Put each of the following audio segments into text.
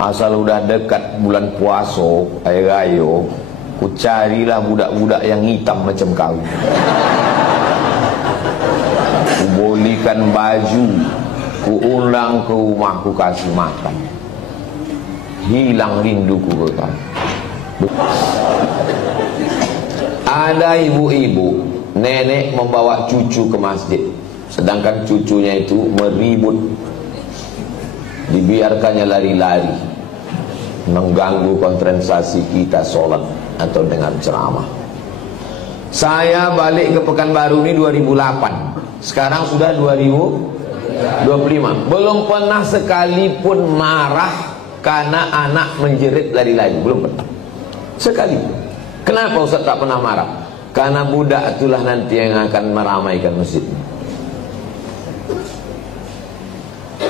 Asal udah dekat bulan puasa, ayo, ku carilah budak-budak yang hitam macam kau. Ku bolikan baju, ku undang ke rumah, ku kasih makan. Hilang rinduku ke kau. Ada ibu-ibu, nenek membawa cucu ke masjid, sedangkan cucunya itu meribut. Dibiarkannya lari-lari, mengganggu konsentrasi kita sholat atau dengar ceramah. Saya balik ke Pekanbaru ini 2008, sekarang sudah 2025. Belum pernah sekalipun marah karena anak menjerit lari-lari, belum pernah sekalipun. Kenapa Ustaz tak pernah marah? Karena budak itulah nanti yang akan meramaikan masjid.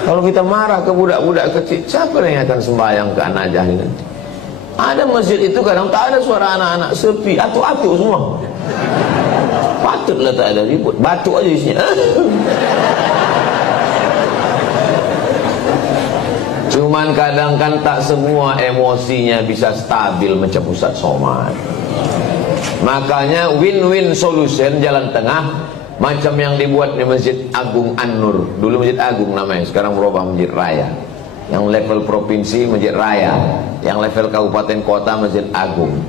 Kalau kita marah ke budak-budak kecil, siapa yang akan sembahyang ke anak jahil nanti? Ada masjid itu kadang tak ada suara anak-anak, sepi, atuk-atuk semua. Patutlah tak ada ribut, batuk aja isinya. Cuman kadang kan tak semua emosinya bisa stabil macam Ustaz Somad. Makanya win-win solution, jalan tengah. Macam yang dibuat di Masjid Agung An-Nur. Dulu Masjid Agung namanya, sekarang berubah Masjid Raya. Yang level provinsi Masjid Raya, yang level kabupaten kota Masjid Agung.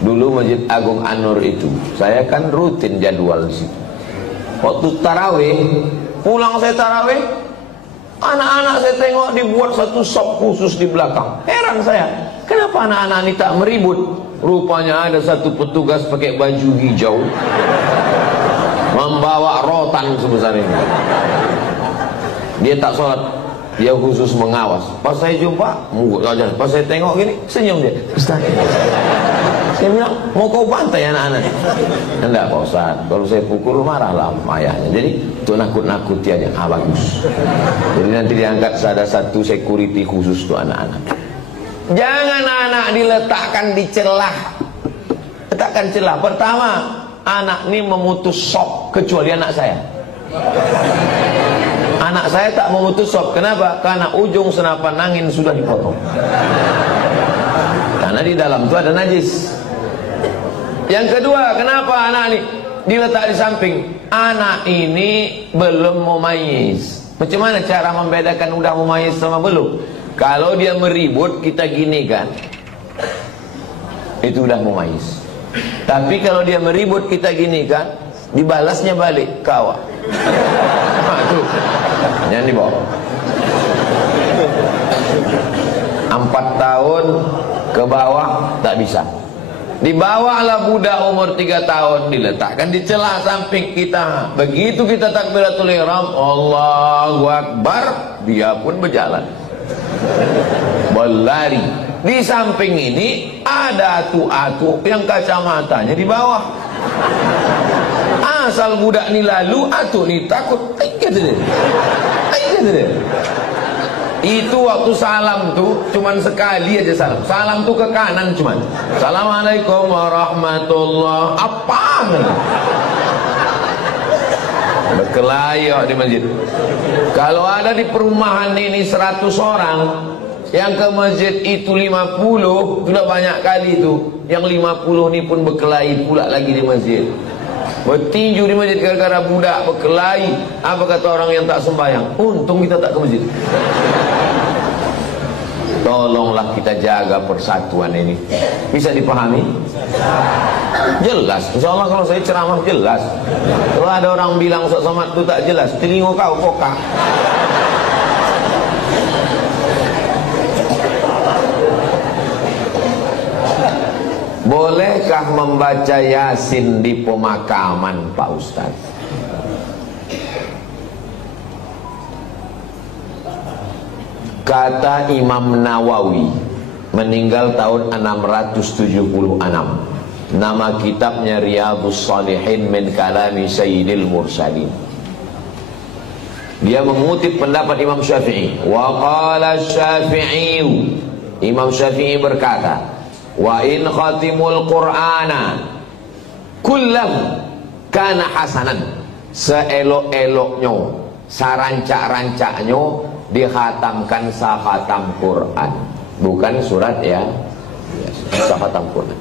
Dulu Masjid Agung An-Nur itu, saya kan rutin jadwal di situ. Waktu tarawih, pulang saya tarawih, anak-anak saya tengok dibuat satu sop khusus di belakang. Heran saya, kenapa anak-anak ini tak meribut? Rupanya ada satu petugas pakai baju hijau, membawa rotan sebesar ini. Dia tak sholat, dia khusus mengawas. Pas saya jumpa, pas saya tengok gini, senyum dia. Ustaz, saya bilang, mau kau bantai anak-anak? Enggak Pak Ustaz, kalau saya pukul marahlah ayahnya. Jadi itu nakut-nakuti aja. Bagus. Jadi nanti diangkat ada satu security khusus untuk anak-anak. Jangan anak diletakkan di celah. Letakkan celah. Pertama, anak ini memutus sop, kecuali anak saya. Anak saya tak memutus sop. Kenapa? Karena ujung senapan angin sudah dipotong. Karena di dalam itu ada najis. Yang kedua, kenapa anak ini diletak di samping? Anak ini belum mumayyiz. Macam mana cara membedakan udah mumayyiz sama belum? Kalau dia meribut, kita gini kan, itu udah mumayyiz. Tapi kalau dia meribut, kita gini kan, dibalasnya balik, kawa. Tuh, jangan dibawa. 4 tahun ke bawah tak bisa. Dibawalah budak umur 3 tahun, diletakkan di celah samping kita. Begitu kita takbiratul ihram, Allahu Akbar, dia pun berjalan, berlari. Di samping ini ada atu-atu yang kacamatanya di bawah. Asal budak ni lalu, atu ni takut. Itu waktu salam tuh cuman sekali aja salam. Salam tuh ke kanan cuman. Assalamualaikum warahmatullahi apa? Berkelahi di masjid. Kalau ada di perumahan ini 100 orang, yang ke masjid itu 50, sudah banyak kali itu. Yang 50 ini pun berkelahi pula lagi di masjid. Bertinju di masjid gara-gara budak berkelahi. Apa kata orang yang tak sembahyang? Untung kita tak ke masjid. Tolonglah kita jaga persatuan ini. Bisa dipahami? Jelas. Insya Allah kalau saya ceramah jelas. Kalau ada orang bilang Ustaz Somad itu tak jelas, telinga kau kokak. Bolehkah membaca Yasin di pemakaman Pak Ustaz? Kata Imam Nawawi, meninggal tahun 676. Nama kitabnya Riyadhus Shalihin min kalami Sayyidil Mursalin. Dia mengutip pendapat Imam Syafi'i. Wa qala Syafi'i, Imam Syafi'i berkata, wa in khatimul Qur'ana kullahu kana hasanan. Seelok-eloknya, sarancak-rancaknya dikhatamkan sahatam Quran. bukan surat ya sekhatam Quran.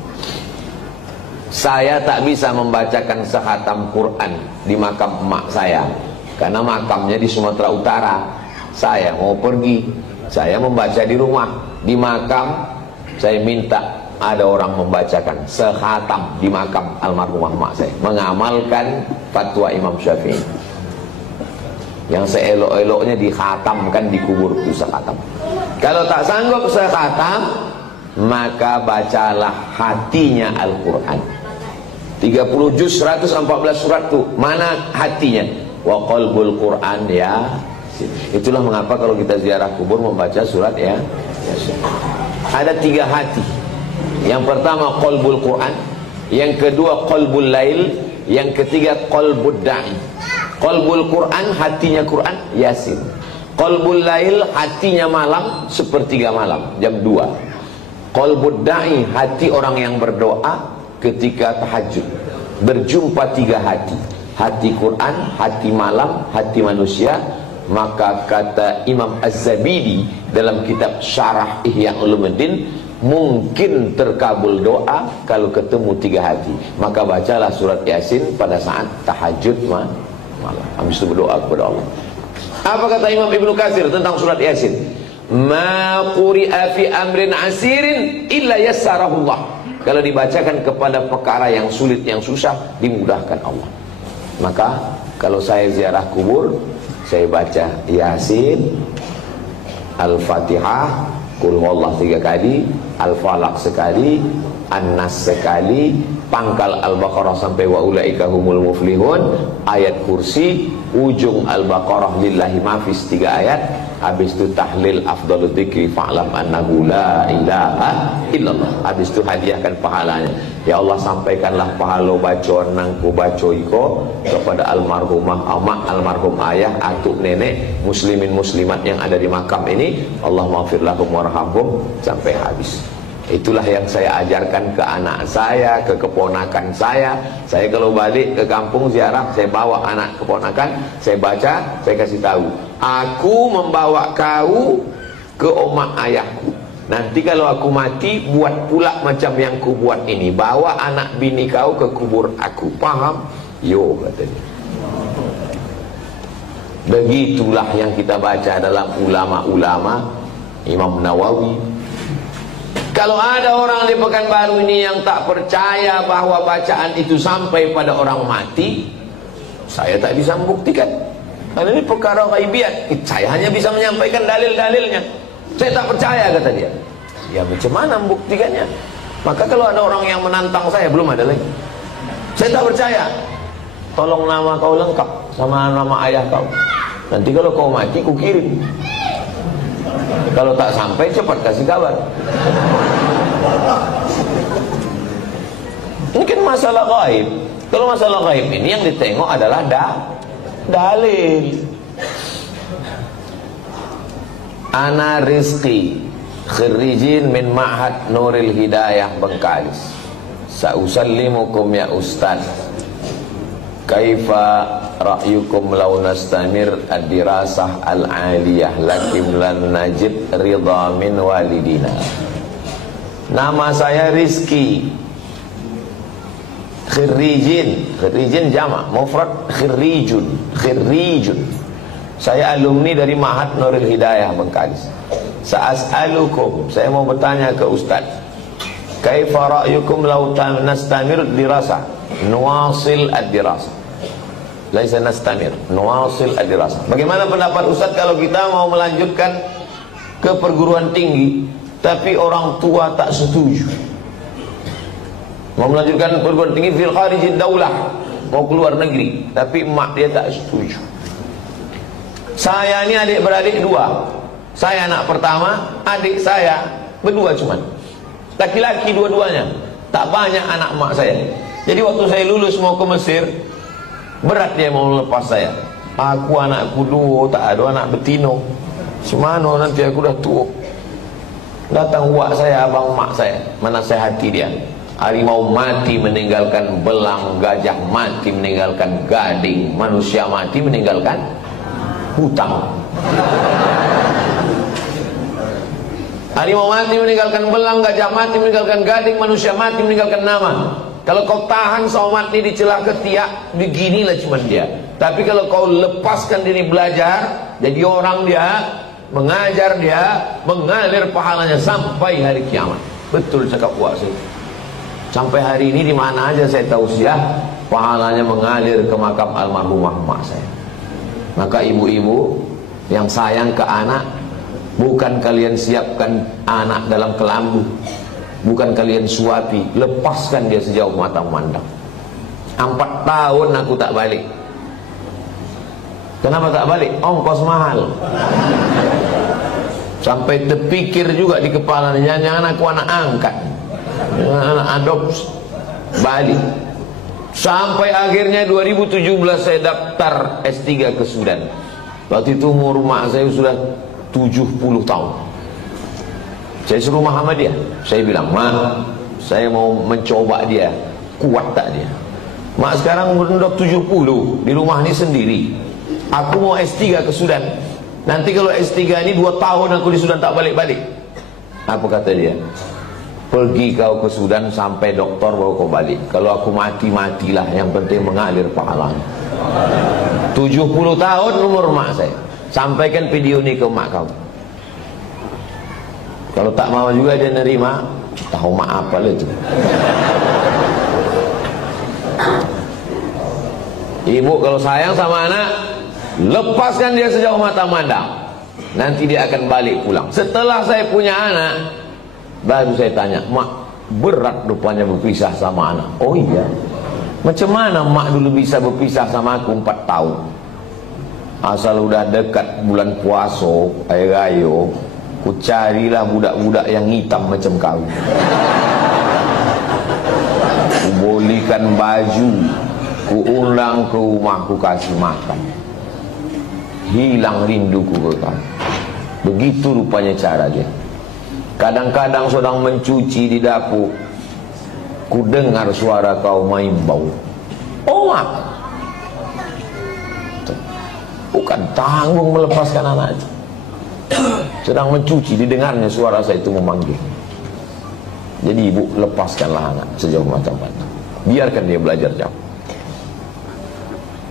Saya tak bisa membacakan sekhatam Quran di makam emak saya, karena makamnya di Sumatera Utara. Saya mau pergi, saya membaca di rumah. Di makam saya minta ada orang membacakan sekhatam di makam almarhumah emak saya, mengamalkan fatwa Imam Syafi'i yang seelok-eloknya dikhatamkan, dikubur itu sekhatam. Kalau tak sanggup sekhatam, maka bacalah hatinya Al-Quran. 30 juz 114 surat tuh, mana hatinya? Wa qalbul Quran ya. Itulah mengapa kalau kita ziarah kubur membaca surat ya. Ada 3 hati. Yang pertama qalbul Quran, yang kedua qalbul lail, yang ketiga qalbud da'i. Qalbul Quran, hatinya Quran, Yasin. Qalbul lail, hatinya malam, sepertiga malam, jam 2. Qalbud da'i, hati orang yang berdoa ketika tahajud. Berjumpa 3 hati, hati Quran, hati malam, hati manusia. Maka kata Imam Az-Zabidi dalam kitab Syarah Ihya Ulumuddin, mungkin terkabul doa kalau ketemu 3 hati. Maka bacalah surat Yasin pada saat tahajud malam, habis itu berdoa kepada Allah. Apa kata Imam Ibnu Katsir tentang surat Yasin? Ma quri'a fi amrin asirin illa yassarahullah. Kalau dibacakan kepada perkara yang sulit, yang susah, dimudahkan Allah. Maka kalau saya ziarah kubur, saya baca Yasin, Al-Fatihah, Qul huwallahu 3 kali, Al-Falaq sekali, An-Nas sekali, pangkal Al-Baqarah sampai wa ulaika humul muflihun, ayat kursi, ujung Al-Baqarah lillahi mafis 3 ayat. Habis itu tahlil afdalud dzikri fa'lam annahu la ilaha illallah. Habis itu hadiahkan pahalanya. Ya Allah, sampaikanlah pahala bacaan nangku baca iko kepada almarhumah amak, almarhum ayah, atuk nenek, muslimin muslimat yang ada di makam ini. Allah maghfir lahum warhamhum sampai habis. Itulah yang saya ajarkan ke anak saya, ke keponakan saya. Saya kalau balik ke kampung ziarah, saya bawa anak keponakan, saya baca, saya kasih tahu, aku membawa kau ke omak ayahku. Nanti kalau aku mati, buat pula macam yang ku buat ini. Bawa anak bini kau ke kubur aku. Paham? Yo, katanya. Begitulah yang kita baca dalam ulama-ulama. Imam Nawawi. Kalau ada orang di Pekanbaru ini yang tak percaya bahwa bacaan itu sampai pada orang mati, saya tak bisa membuktikan. Karena ini perkara ghaibiyat. Saya hanya bisa menyampaikan dalil-dalilnya. Saya tak percaya, kata dia. Ya macam mana membuktikannya? Maka kalau ada orang yang menantang saya, belum ada lagi. Saya tak percaya. Tolong nama kau lengkap sama nama ayah kau. Nanti kalau kau mati, ku kirim. Kalau tak sampai, cepat kasih kabar. Ini kan masalah gaib. Kalau masalah gaib ini yang ditengok adalah dalil. Ana Rizki, khirijin min Ma'had Nuril Hidayah Bengkalis. Sa'usallimukum ya Ustaz. Kaifa ra'yukum law nastamir ad-dirasah al-aliyah lakim lan najid ridha min walidina. Nama saya Rizki. Khirijin jamak, mufrad khirijun. Saya alumni dari Ma'had Nuril Hidayah Bengkalis. Sa'as'alukum, saya mau bertanya ke Ustaz, kaifa ra'yukum law nastamir ad-dirasah, nuwasil ad-dirasah. Laisa nastamir, nuwasil ad-dirasah. Bagaimana pendapat Ustaz kalau kita mau melanjutkan ke perguruan tinggi tapi orang tua tak setuju? Mau melanjutkan perguruan tinggi fil kharijid daulah, mau keluar negeri, tapi emak dia tak setuju. Saya ini adik-beradik 2. Saya anak pertama, adik saya berdua cuman. Laki-laki dua-duanya. Tak banyak anak emak saya. Jadi waktu saya lulus mau ke Mesir, berat dia mau lepas saya. Aku anakku 2, tak ada anak betino. Semana nanti aku dah tua. Datang uak saya, abang mak saya, menasihati dia. Harimau mati meninggalkan belang, gajah mati meninggalkan gading, manusia mati meninggalkan hutang. Harimau mati meninggalkan belang, gajah mati meninggalkan gading, manusia mati meninggalkan nama. Kalau kau tahan Somad ini di celah ketiak, beginilah cuman dia. Tapi kalau kau lepaskan diri belajar, jadi orang dia, mengajar dia, mengalir pahalanya sampai hari kiamat. Betul cakap puas itu. Sampai hari ini di mana aja saya tausiah, pahalanya mengalir ke makam almarhumah mak saya. Maka ibu-ibu yang sayang ke anak, bukan kalian siapkan anak dalam kelambu, bukan kalian suapi, lepaskan dia sejauh mata memandang. 4 tahun aku tak balik. Kenapa tak balik? Ongkos mahal. Sampai terpikir juga di kepala, jangan aku anak angkat, anak adopsi, balik. Sampai akhirnya 2017 saya daftar S3 ke Sudan. Waktu itu umur mak saya sudah 70 tahun. Saya suruh Muhammadiyah. Saya bilang, "Ma, saya mau mencoba dia, kuat tak dia?" Mak sekarang umur 70, di rumah ini sendiri. Aku mau S3 ke Sudan. Nanti kalau S3 ini 2 tahun aku di Sudan tak balik-balik. Apa kata dia? Pergi kau ke Sudan sampai doktor baru kau balik. Kalau aku mati, matilah, yang penting mengalir pahalanya. 70 tahun umur mak saya. Sampaikan video ini ke mak kau. Kalau tak mau juga dia nerima, tahu mak apa lah itu. Ibu kalau sayang sama anak, lepaskan dia sejauh mata mandang. Nanti dia akan balik pulang. Setelah saya punya anak, baru saya tanya, "Mak, berat rupanya berpisah sama anak." "Oh iya." "Macam mana mak dulu bisa berpisah sama aku 4 tahun? Asal udah dekat bulan puasa, air ayo, ku carilah budak-budak yang hitam macam kau. Ku bolikan baju, ku undang ke rumah, ku kasih makan. Hilang rinduku ke kau." Begitu rupanya cara dia. Kadang-kadang sedang mencuci di dapur, ku dengar suara kau main bau. "Oh mak." Bukan tanggung melepaskan anak itu. Sedang mencuci, didengarnya suara saya itu memanggil. Jadi ibu, lepaskanlah anak sejauh mata-mata. Biarkan dia belajar jauh.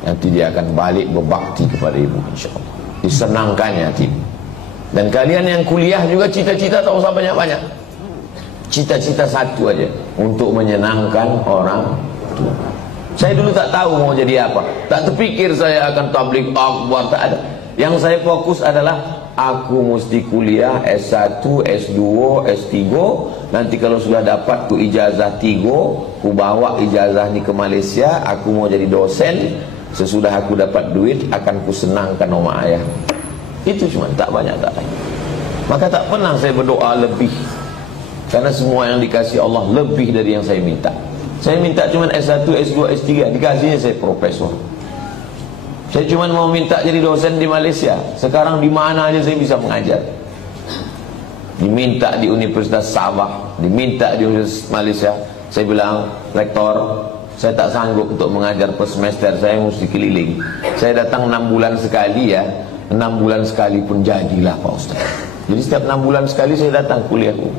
Nanti dia akan balik berbakti kepada ibu, insyaAllah. Disenangkannya hati. Dan kalian yang kuliah juga cita-cita tak usah banyak-banyak. Cita-cita satu aja, untuk menyenangkan orang tua. Saya dulu tak tahu mau jadi apa. Tak terpikir saya akan tabligh akbar, tak ada. Yang saya fokus adalah aku mesti kuliah S1, S2, S3. Nanti kalau sudah dapat tu ijazah 3, ku bawa ijazah ni ke Malaysia. Aku mau jadi dosen. Sesudah aku dapat duit, akan ku senangkan oma ayah. Itu cuma, tak banyak, tak lain. Maka tak pernah saya berdoa lebih, karena semua yang dikasih Allah lebih dari yang saya minta. Saya minta cuma S1, S2, S3, dikasihnya saya profesor. Saya cuma mau minta jadi dosen di Malaysia. Sekarang di mana aja saya bisa mengajar. Diminta di Universitas Sabah, diminta di Universitas Malaysia. Saya bilang, "Rektor, saya tak sanggup untuk mengajar per semester, saya mesti keliling. Saya datang 6 bulan sekali ya. 6 bulan sekali pun jadilah Pak Ustaz." Jadi setiap 6 bulan sekali saya datang kuliahku.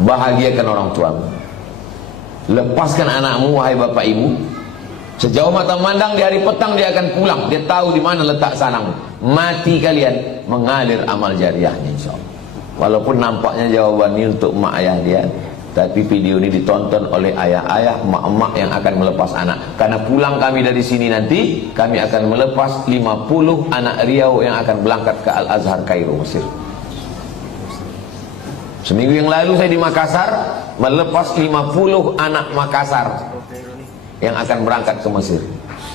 Bahagiakan orang tuamu. Lepaskan anakmu, wahai bapak ibu. Sejauh mata memandang, di hari petang dia akan pulang. Dia tahu di mana letak sarangmu. Mati kalian, mengalir amal jariahnya insyaAllah. Walaupun nampaknya jawaban ini untuk mak ayah dia, tapi video ini ditonton oleh ayah-ayah, mak-mak yang akan melepas anak. Karena pulang kami dari sini nanti, kami akan melepas 50 anak Riau yang akan berangkat ke Al-Azhar Kairo, Mesir. Seminggu yang lalu saya di Makassar, melepas 50 anak Makassar yang akan berangkat ke Mesir.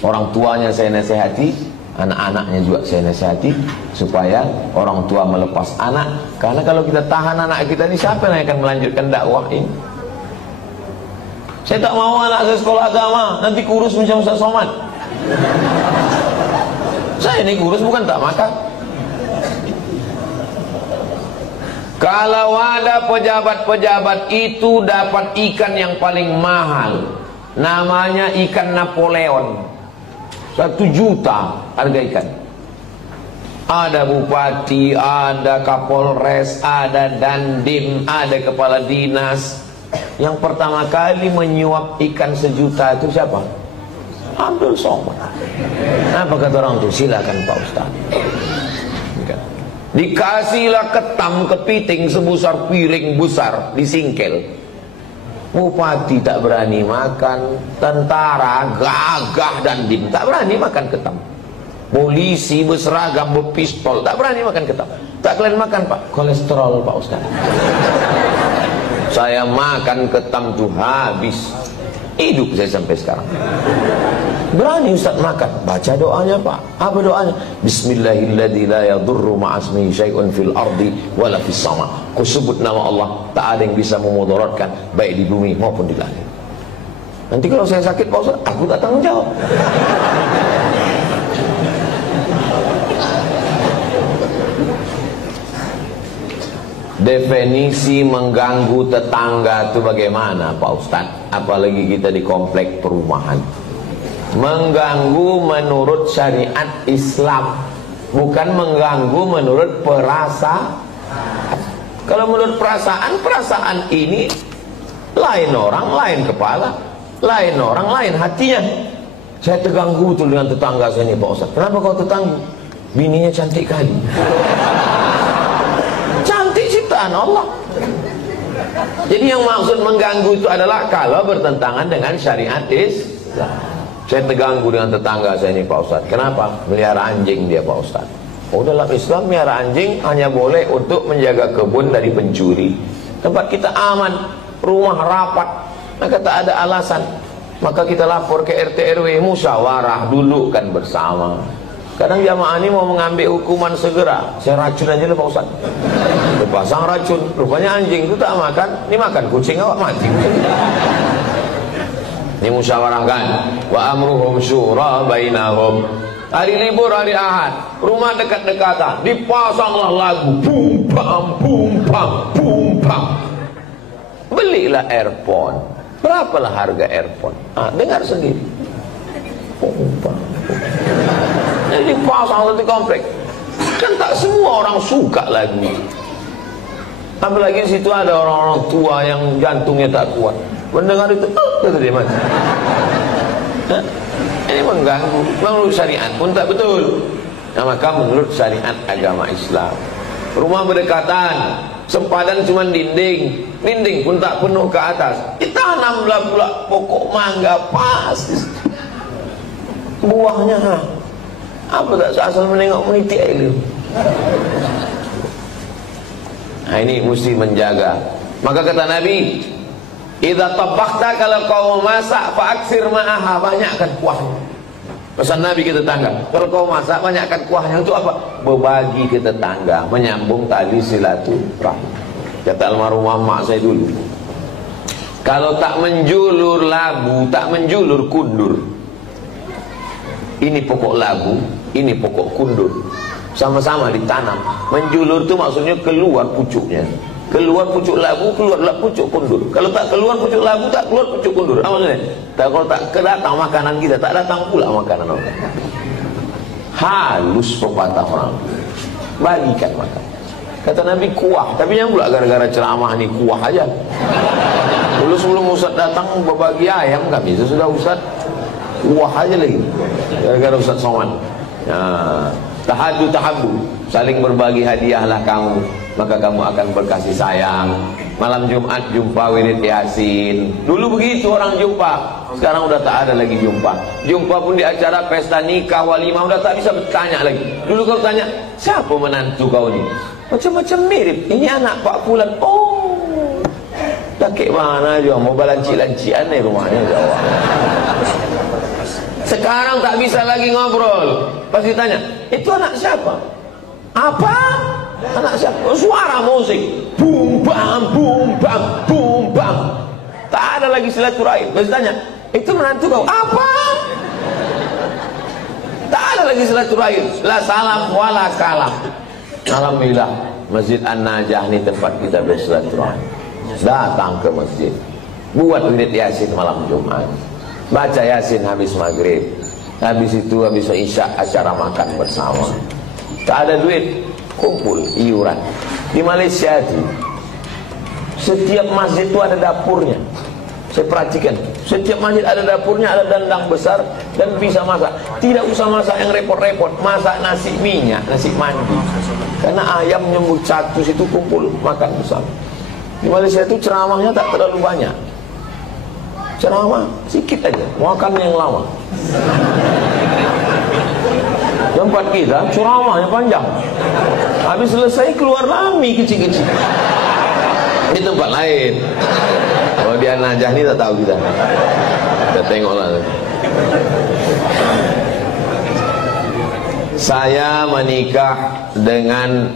Orang tuanya saya nasihati, anak-anaknya juga saya nasihati, supaya orang tua melepas anak. Karena kalau kita tahan anak kita ini, siapa yang akan melanjutkan dakwah ini? Saya tak mau anak saya sekolah agama, nanti kurus macam Ustaz Somad. Saya ini kurus bukan tak makan. Kalau ada pejabat-pejabat itu dapat ikan yang paling mahal, namanya ikan Napoleon, 1 juta harga ikan. Ada bupati, ada kapolres, ada dandim, ada kepala dinas. Yang pertama kali menyuap ikan 1 juta itu siapa? Abdul Somad. Apa kata orang itu? Silakan Pak Ustaz. Dikasihlah ketam kepiting sebesar piring besar, disingkel. Bupati tak berani makan, tentara gagah dandim tak berani makan ketam. Polisi berseragam berpistol tak berani makan ketam. Tak kalian makan Pak? Kolesterol Pak Ustaz. Saya makan ketam tuh habis. Hidup saya sampai sekarang. Berani Ustaz makan. Baca doanya Pak. Apa doanya? Bismillahirrahmanirrahim. La yadurru ma'asmihi syai'un fil ardi wala fis sama. Ku sebut nama Allah, tak ada yang bisa memudaratkan baik di bumi maupun di langit. Nanti kalau saya sakit Pak Ustaz, aku tak tanggung jawab. Definisi mengganggu tetangga itu bagaimana Pak Ustaz? Apalagi kita di komplek perumahan. Mengganggu menurut syariat Islam, bukan mengganggu menurut perasaan. Kalau menurut perasaan, perasaan ini lain orang, lain kepala, lain orang, lain hatinya. Saya terganggu tuh dengan tetangga saya ini Pak Ustaz. Kenapa kau terganggu? Bininya cantik kali. Cantik ciptaan Allah. Jadi yang maksud mengganggu itu adalah kalau bertentangan dengan syariat Islam. Saya terganggu dengan tetangga saya ini Pak Ustaz. Kenapa? Melihara anjing dia Pak Ustaz. Oh, dalam Islam melihara anjing hanya boleh untuk menjaga kebun dari pencuri. Tempat kita aman, rumah rapat, maka tak ada alasan. Maka kita lapor ke RT RW, musyawarah, dudukkan bersama. Kadang jamaah ini mau mengambil hukuman segera. Saya racun aja lah Pak Ustaz. Dipasang racun. Rupanya anjing itu tak makan. Ini makan kucing, awak mati. Ini musyawarahkan. Wa amruhum syura bainahum. Hari libur, hari Ahad, rumah dekat-dekatan, dipasanglah lagu bum bam bum bam bum bam. Belilah earphone. Berapalah harga earphone? Dengar sendiri. Bum bam. Jadi pasang satu komplek. Kan tak semua orang suka lagu. Apalagi di situ ada orang-orang tua yang jantungnya tak kuat. Mendengar itu, kata dia mati. Ini mengganggu. Menurut syariat pun tak betul. Nah, maka menurut syariat agama Islam, rumah berdekatan, sempadan cuma dinding, dinding pun tak penuh ke atas, ditanamlah pula pokok mangga pas. Buahnya apa tak asal menengok meniti air. Nah, ini mesti menjaga. Maka kata Nabi, idza tabakhta, kalau kau masak fa'aksir ma'aha, banyakkan kuahnya. Pesan Nabi ke tetangga, kalau kau masak banyakkan kuahnya. Untuk apa? Berbagi ke tetangga, menyambung tali silaturahmi. Kata almarhumah mak saya dulu, kalau tak menjulur labu, tak menjulur kundur. Ini pokok labu, ini pokok kundur, sama-sama ditanam. Menjulur itu maksudnya keluar pucuknya. Keluar pucuk labu, keluarlah pucuk kundur. Kalau tak keluar pucuk labu, tak keluar pucuk kundur. Apa maksudnya? Kalau tak kedatang makanan kita, tak datang pula makanan orang. Halus pepatah orang. Bagikan makan. Kata Nabi kuah, tapi yang pula gara-gara ceramah ni kuah aja. Dulu sebelum Ustaz datang berbagi ayam kami, sudah Ustaz kuah aja lagi. Gara-gara Ustaz Somad. Tahadu tahabu, saling berbagi hadiahlah kamu, maka kamu akan berkasih sayang. Malam Jumat jumpa wirid Yasin. Dulu begitu orang jumpa, sekarang udah tak ada lagi jumpa. Jumpa pun di acara pesta nikah walimah udah tak bisa bertanya lagi. Dulu kau tanya, siapa menantu kau ni? Macam-macam mirip. Ini anak Pak Fulan. Oh, tak mana juga mau balanci-lancian ni rumahnya jauh. Sekarang tak bisa lagi ngobrol. Pasti tanya, itu anak siapa? Apa? Anak siapa? Suara musik. Bum bam bum bam bum bam. Tak ada lagi silaturahim. Pasti tanya, itu menantu kau? Apa? Tak ada lagi silaturahim. La salam wala kalam. Alhamdulillah, Masjid An-Najah ni tempat kita bersilaturahim. Datang ke masjid, buat wirid Yasin malam Jumat, baca Yasin habis maghrib. Habis itu habis isya acara makan bersama. tak ada duit, kumpul iuran. Di Malaysia itu setiap masjid itu ada dapurnya. Saya perhatikan, setiap masjid ada dapurnya, ada dandang besar dan bisa masak. Tidak usah masak yang repot-repot, masak nasi minyak, nasi mandi. Karena ayam nyembur satu situ kumpul makan bersama. Di Malaysia itu ceramahnya tak terlalu banyak. Ceramah sedikit aja, makan yang lama. Tempat kita ceramahnya panjang. Habis selesai keluar lami kecil-kecil. Di tempat lain. Kalau dia Najah ni tak tahu kita. Kita tengoklah. Saya menikah dengan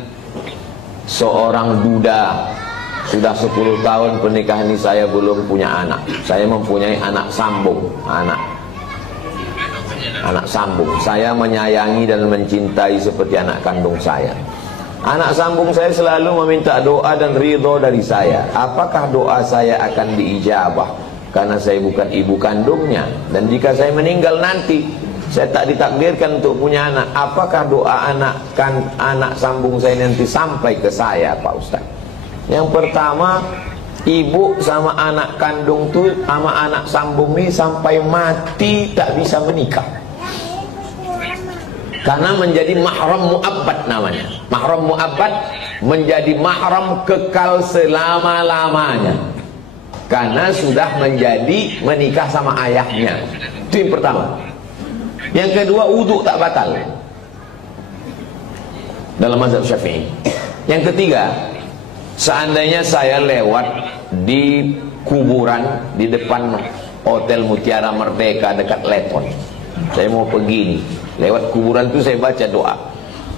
seorang duda. Sudah 10 tahun pernikahan ini saya belum punya anak. Saya mempunyai anak sambung, anak sambung. Saya menyayangi dan mencintai seperti anak kandung saya. Anak sambung saya selalu meminta doa dan ridho dari saya. Apakah doa saya akan diijabah? Karena saya bukan ibu kandungnya. Dan jika saya meninggal nanti, saya tak ditakdirkan untuk punya anak. Apakah doa anak sambung saya nanti sampai ke saya, Pak Ustaz? Yang pertama, ibu sama anak kandung tuh sama anak sambung ini sampai mati tak bisa menikah. Karena menjadi mahram mu'abbad namanya. Mahram mu'abbad menjadi mahram kekal selama-lamanya. Karena sudah menjadi menikah sama ayahnya. Itu yang pertama. Yang kedua, wudu tak batal dalam mazhab Syafi'i. Yang ketiga, seandainya saya lewat di kuburan di depan Hotel Mutiara Merdeka dekat Leton, saya mau pergi nih, lewat kuburan itu saya baca doa,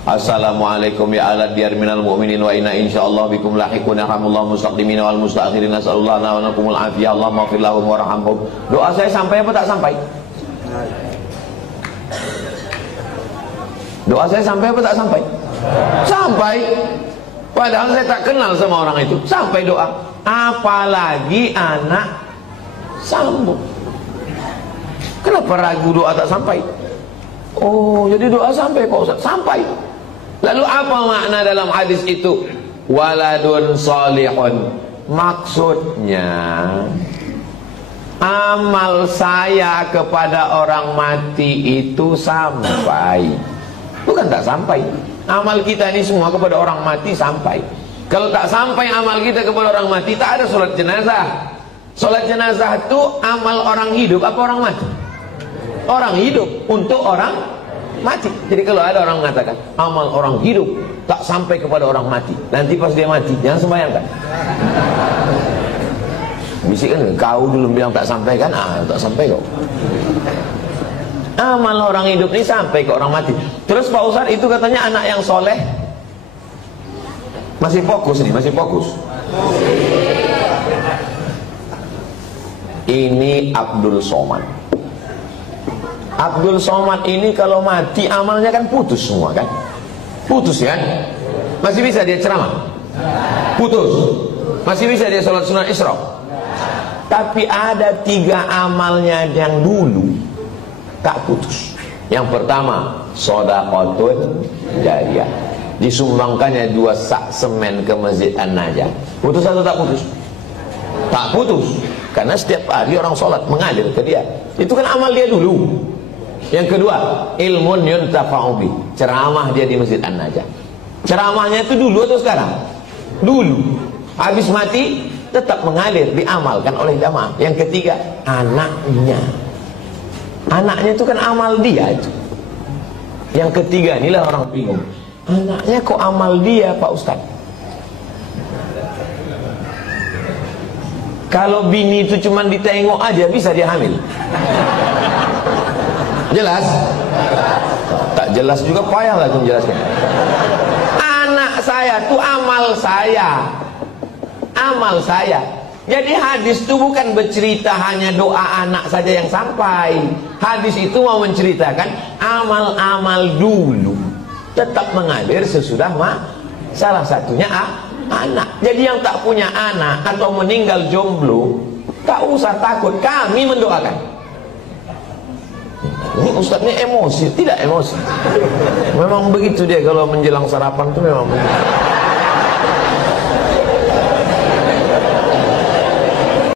Assalamualaikum ya ala diyar minal mu'minin wa inna insyaallah bikum lahiqun yarhamullahu mustaqdimin wal mustakhirin nasallallahu wa lakumul afiyah Allahumma fir lahum warhamhum. Doa saya sampai apa tak sampai? Doa saya sampai apa tak sampai? Sampai. Padahal saya tak kenal sama orang itu. Sampai doa. Apalagi anak sambung. Kenapa ragu doa tak sampai? Oh, jadi doa sampai Pak Ustaz. Sampai. Lalu apa makna dalam hadis itu? Waladun salihun. Maksudnya amal saya kepada orang mati itu sampai. Bukan tak sampai. Amal kita ini semua kepada orang mati sampai. Kalau tak sampai amal kita kepada orang mati, tak ada sholat jenazah. Sholat jenazah itu amal orang hidup apa orang mati? Orang hidup untuk orang mati. Jadi kalau ada orang mengatakan amal orang hidup tak sampai kepada orang mati, nanti pas dia mati jangan sembahyangkan. Bisikkan kau dulu bilang tak sampai kan? Tak sampai kok. Amal orang hidup ini sampai ke orang mati. Terus Pak Ustaz itu katanya anak yang soleh. Masih fokus nih, masih fokus. Ini Abdul Somad. Abdul Somad ini kalau mati amalnya kan putus semua kan? Putus kan? Masih bisa dia ceramah? Putus. Masih bisa dia sholat sunat Isra? Tapi ada 3 amalnya yang dulu tak putus. Yang pertama, shadaqatun jariyah. Disumbangkannya 2 sak semen ke Masjid An-Najah. Putus atau tak putus? Tak putus. Karena setiap hari orang sholat mengalir ke dia. Itu kan amal dia dulu. Yang kedua, ilmun yuntafa'u bih. Ceramah dia di Masjid An-Najah. Ceramahnya itu dulu atau sekarang? Dulu. Habis mati tetap mengalir, diamalkan oleh jamaah. Yang ketiga, anaknya. Anaknya itu kan amal dia itu. Yang ketiga, inilah orang bingung. Anaknya kok amal dia Pak Ustaz? Kalau bini itu cuma ditengok aja bisa dia hamil. Jelas? Tak jelas juga payahlah aku menjelaskan. Anak saya itu amal saya. Amal saya. Jadi hadis itu bukan bercerita hanya doa anak saja yang sampai. Hadis itu mau menceritakan amal-amal dulu tetap mengalir sesudah salah satunya anak. Jadi yang tak punya anak atau meninggal jomblo tak usah takut, kami mendoakan. Ini ustaz ini emosi, tidak emosi. Memang begitu dia kalau menjelang sarapan tuh memang begitu.